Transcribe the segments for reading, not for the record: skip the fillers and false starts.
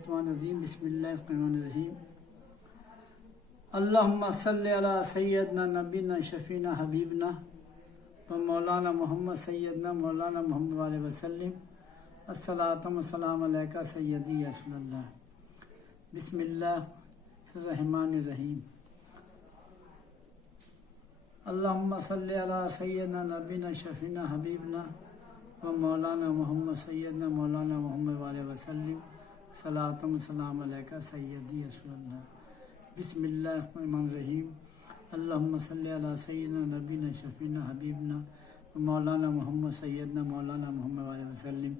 मिनश्शैतानिर्रजीम बिस्मिल्लाहिर्रहमानिर्रहीम। अल्लाहुम्मा सल्लि अला सय्यदना नबीना शफीना हबीबना व मौलाना मोहम्मद सय्यदना मौलाना मोहम्मद अलैहि वसल्लम। अस्सलातु वस्सलामु अलैका सय्यदी या रसूलल्लाह। बिस्मिल्लाहिर्रहमानिर्रहीम। अल्लाहुम्मा सल्लि अला सय्यदना नबीना शफीना हबीबना व मौलाना मोहम्मद सय्यदना मौलाना मोहम्मद अलैहि वसल्लम। सलातु वस्सलामु अलैका सय्यदी या रसूलल्लाह। बिस्मिल्लाहिर्रहमानिर्रहीम। अल्लाहुम्मा सल्लि अला सय्यदना नबीना शफीना हबीबना व मौलाना मोहम्मद सय्यदना मौलाना मोहम्मद अलैहि वसल्लम।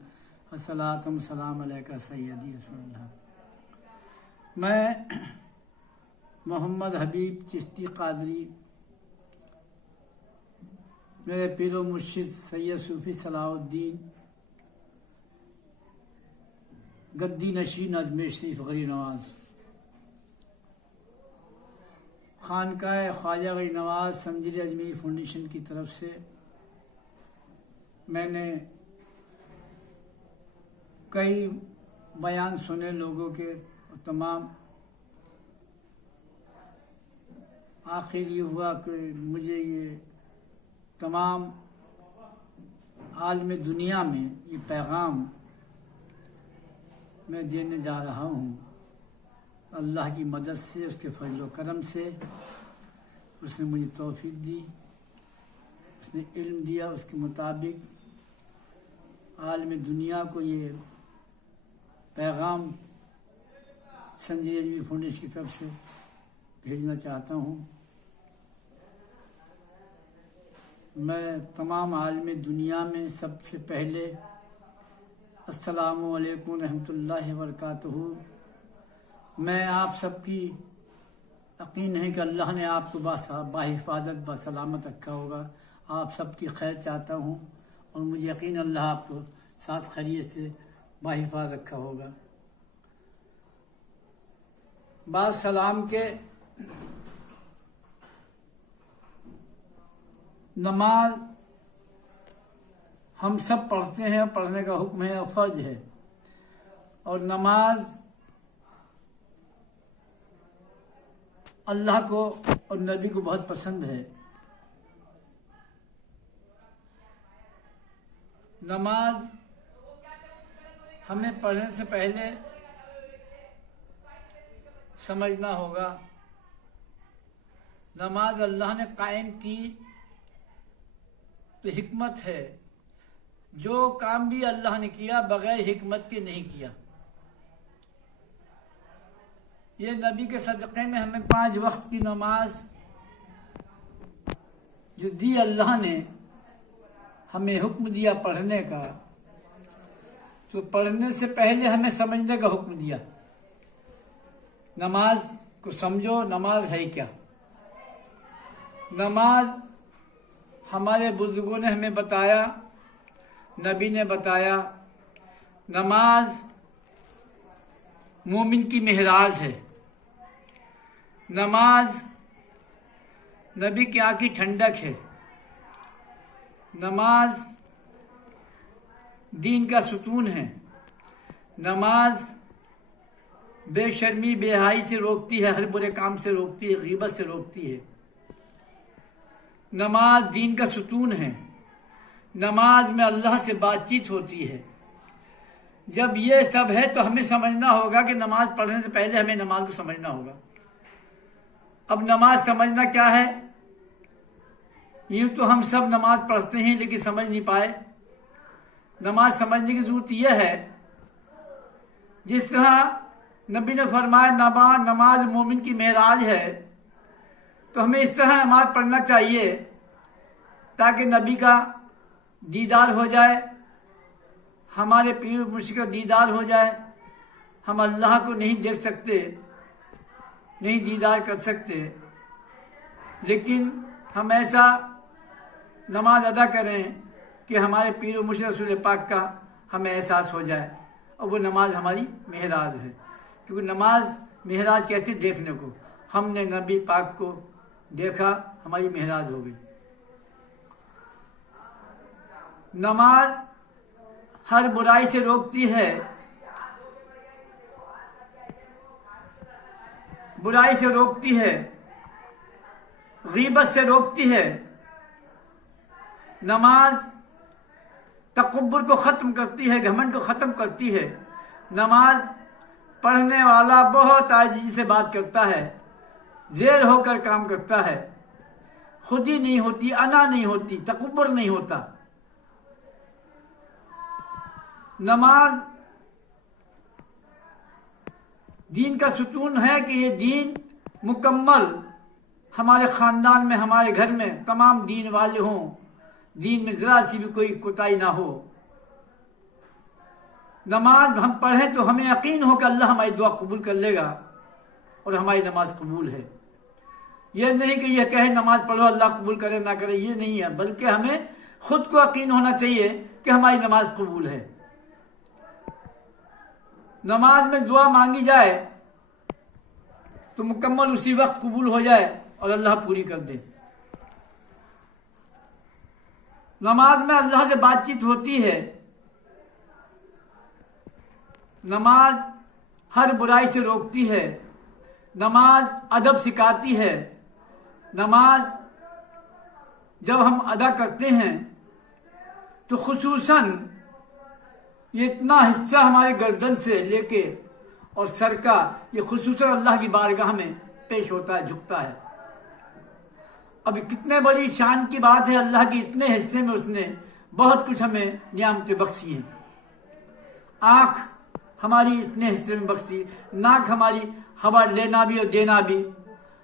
अस्सलातु वस्सलामु अलैका सय्यदी या रसूलल्लाह। मैं मोहम्मद हबीब चिश्ती कादरी, मेरे पीरो मुर्शिद सैयद सूफी सलाहुद्दीन गद्दी नशीन अजमेर शरीफ गरी नवाज, खानकाह ख्वाजा गरी नवाज संजीर अजमेरी फाउंडेशन की तरफ से मैंने कई बयान सुने लोगों के, तमाम आखिर ये हुआ कि मुझे ये तमाम आलम दुनिया में ये पैगाम मैं देने जा रहा हूँ। अल्लाह की मदद से, उसके फजल व करम से उसने मुझे तौफीक दी, उसने इल्म दिया, उसके मुताबिक आलम दुनिया को ये पैगाम संजीर अजमेरी फाउंडेशन की तरफ से भेजना चाहता हूँ। मैं तमाम आलम दुनिया में सबसे पहले अस्सलामु अलैकुम रहमतुल्लाहि व बरकातुहू। मैं आप सबकी यकीन है कि अल्लाह ने आपको बाहिफाजत बसलामत रखा होगा। आप सबकी खैर चाहता हूँ और मुझे यकीन अल्लाह आपको साथ खैरियत से बाहिफाजत रखा होगा। बाद सलाम के नमाज हम सब पढ़ते हैं, पढ़ने का हुक्म है और फर्ज है, और नमाज अल्लाह को और नबी को बहुत पसंद है। नमाज हमें पढ़ने से पहले समझना होगा। नमाज अल्लाह ने कायम की तो हिकमत है। जो काम भी अल्लाह ने किया बगैर हिकमत के नहीं किया। ये नबी के सदक़े में हमें 5 वक्त की नमाज जो दी अल्लाह ने, हमें हुक्म दिया पढ़ने का, तो पढ़ने से पहले हमें समझने का हुक्म दिया। नमाज को समझो, नमाज है क्या। नमाज हमारे बुजुर्गों ने हमें बताया, नबी ने बताया, नमाज मोमिन की मेहराज है। नमाज नबी की आँख की ठंडक है। नमाज दीन का सुतून है। नमाज बेशर्मी बेहाई से रोकती है, हर बुरे काम से रोकती है, गीबत से रोकती है। नमाज दीन का सुतून है। नमाज में अल्लाह से बातचीत होती है। जब ये सब है तो हमें समझना होगा कि नमाज पढ़ने से पहले हमें नमाज को समझना होगा। अब नमाज समझना क्या है? यूँ तो हम सब नमाज पढ़ते हैं लेकिन समझ नहीं पाए। नमाज समझने की जरूरत यह है, जिस तरह नबी ने फरमाया नमाज मोमिन की मेहराज है, तो हमें इस तरह नमाज पढ़ना चाहिए ताकि नबी का दीदार हो जाए, हमारे पीर मुर्शिद का दीदार हो जाए। हम अल्लाह को नहीं देख सकते, नहीं दीदार कर सकते, लेकिन हम ऐसा नमाज अदा करें कि हमारे पीर मुर्शिद रसूल पाक का हमें एहसास हो जाए, और वो नमाज हमारी मेहराज है। क्योंकि नमाज मेहराज कहते देखने को, हमने नबी पाक को देखा, हमारी मेहराज हो गई। नमाज हर बुराई से रोकती है। बुराई से रोकती है, गीबत से रोकती है। नमाज तकब्बुर को ख़त्म करती है, घमंड को ख़त्म करती है। नमाज पढ़ने वाला बहुत आजिज़ी से बात करता है, ज़ेर होकर काम करता है, खुदी नहीं होती, अना नहीं होती, तकब्बुर नहीं होता। नमाज दीन का सुतून है कि ये दीन मुकम्मल हमारे ख़ानदान में, हमारे घर में तमाम दीन वाले हों, दीन में ज़रा सी भी कोई कोताही ना हो। नमाज हम पढ़ें तो हमें यकीन हो कि अल्लाह हमारी दुआ कबूल कर लेगा और हमारी नमाज कबूल है। ये नहीं कि यह कहे नमाज पढ़ो अल्लाह कबूल करे ना करे, ये नहीं है, बल्कि हमें खुद को यकीन होना चाहिए कि हमारी नमाज कबूल है। नमाज में दुआ मांगी जाए तो मुकम्मल उसी वक्त कबूल हो जाए और अल्लाह पूरी कर दे। नमाज में अल्लाह से बातचीत होती है। नमाज हर बुराई से रोकती है। नमाज अदब सिखाती है। नमाज जब हम अदा करते हैं तो खुसूसन ये इतना हिस्सा हमारे गर्दन से लेके और सर का ये खुसूसन अल्लाह की बारगाह में पेश होता है, झुकता है। अभी कितने बड़ी शान की बात है, अल्लाह के इतने हिस्से में उसने बहुत कुछ हमें नियामतें बख्शी हैं। आँख हमारी इतने हिस्से में बख्शी, नाक हमारी हवा लेना भी और देना भी,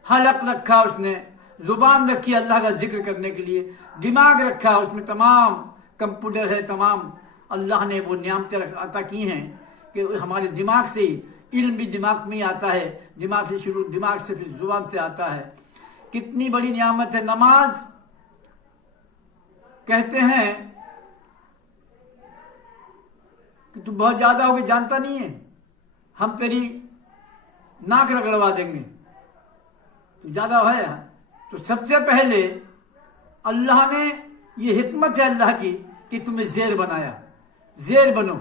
हलक रखा उसने, जुबान रखी अल्लाह का जिक्र करने के लिए, दिमाग रखा उसमें तमाम कंप्यूटर है, तमाम अल्लाह ने वो नियामतें अता की हैं कि हमारे दिमाग से ही इल्म भी दिमाग में ही आता है, दिमाग से शुरू, दिमाग से फिर जुबान से आता है। कितनी बड़ी नियामत है नमाज। कहते हैं कि तू बहुत ज्यादा हो गया, जानता नहीं है, हम तेरी नाक रगड़वा देंगे, तू ज्यादा है। तो सबसे पहले अल्लाह ने, ये हिकमत है अल्लाह की कि तुम्हें ज़ेर बनाया, ज़ेर बनो,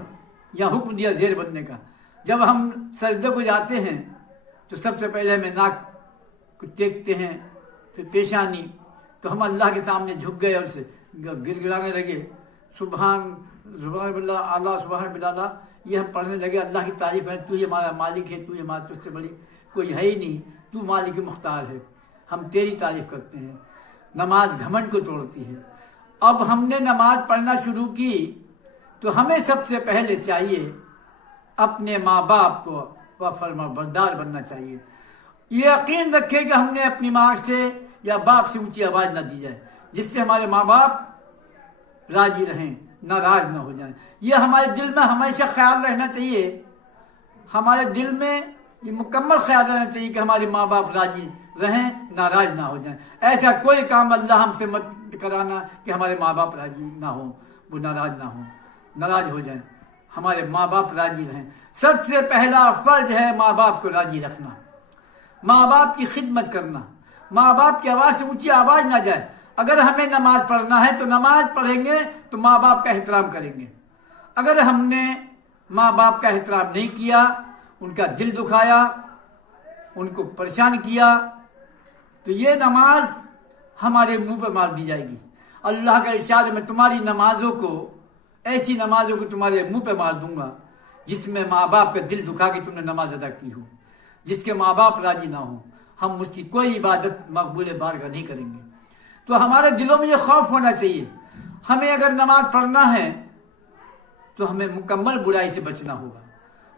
या हुक्म दिया ज़ेर बनने का। जब हम सजदे को जाते हैं तो सबसे पहले हमें नाक को टेकते हैं, फिर पेशानी, तो हम अल्लाह के सामने झुक गए और उसे गिड़गिड़ाने लगे, सुबहान सुबहान बिल्लाह आला सुबहान बिल्लाह, ये हम पढ़ने लगे, अल्लाह की तारीफ है, तू ही हमारा मालिक है, तू ही हमारा, तुझसे बड़ी कोई है ही नहीं, तू मालिक मुख्तार है, हम तेरी तारीफ करते हैं। नमाज घमंड को तोड़ती है। अब हमने नमाज पढ़ना शुरू की तो हमें सबसे पहले चाहिए अपने माँ बाप को फरमाबरदार बनना चाहिए। ये यकीन रखे कि हमने अपनी माँ से या बाप से ऊंची आवाज़ ना दी जाए, जिससे हमारे माँ बाप राजी रहें, नाराज ना हो जाएं। ये हमारे दिल में हमेशा ख्याल रहना चाहिए, हमारे दिल में ये मुकम्मल ख्याल रहना चाहिए कि हमारे माँ बाप राजी रहें, नाराज ना हो जाएं। ऐसा कोई काम अल्लाह हमसे मत कराना कि हमारे माँ बाप राजी ना हो, वो नाराज ना हो, नाराज हो जाएं। हमारे माँ बाप राजी रहें। सबसे पहला फर्ज है माँ बाप को राजी रखना, माँ बाप की खिदमत करना, माँ बाप की आवाज़ से ऊंची आवाज़ ना जाए। अगर हमें नमाज पढ़ना है तो नमाज पढ़ेंगे तो माँ बाप का एहतराम करेंगे। अगर हमने माँ बाप का एहतराम नहीं किया, उनका दिल दुखाया, उनको परेशान किया, तो ये नमाज हमारे मुंह पर मार दी जाएगी। अल्लाह का इरशाद, मैं तुम्हारी नमाजों को, ऐसी नमाजों को तुम्हारे मुंह पे मार दूंगा जिसमें माँ बाप का दिल दुखा के तुमने नमाज अदा की हो, जिसके माँ बाप राजी ना हो, हम उसकी कोई इबादत मकबूल बारगाह नहीं करेंगे। तो हमारे दिलों में ये खौफ होना चाहिए, हमें अगर नमाज पढ़ना है तो हमें मुकम्मल बुराई से बचना होगा,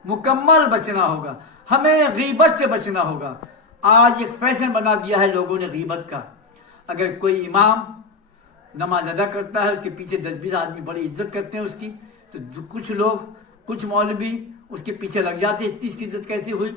मुकम्मल बचना होगा, हमें गीबत से बचना होगा। आज एक फैशन बना दिया है लोगों ने गीबत का। अगर कोई इमाम नमाज अदा करता है, उसके पीछे 10-20 आदमी बड़ी इज्जत करते हैं उसकी, तो कुछ लोग, कुछ मौलवी उसके पीछे लग जाते हैं, इतनी इसकी इज्जत कैसी हुई।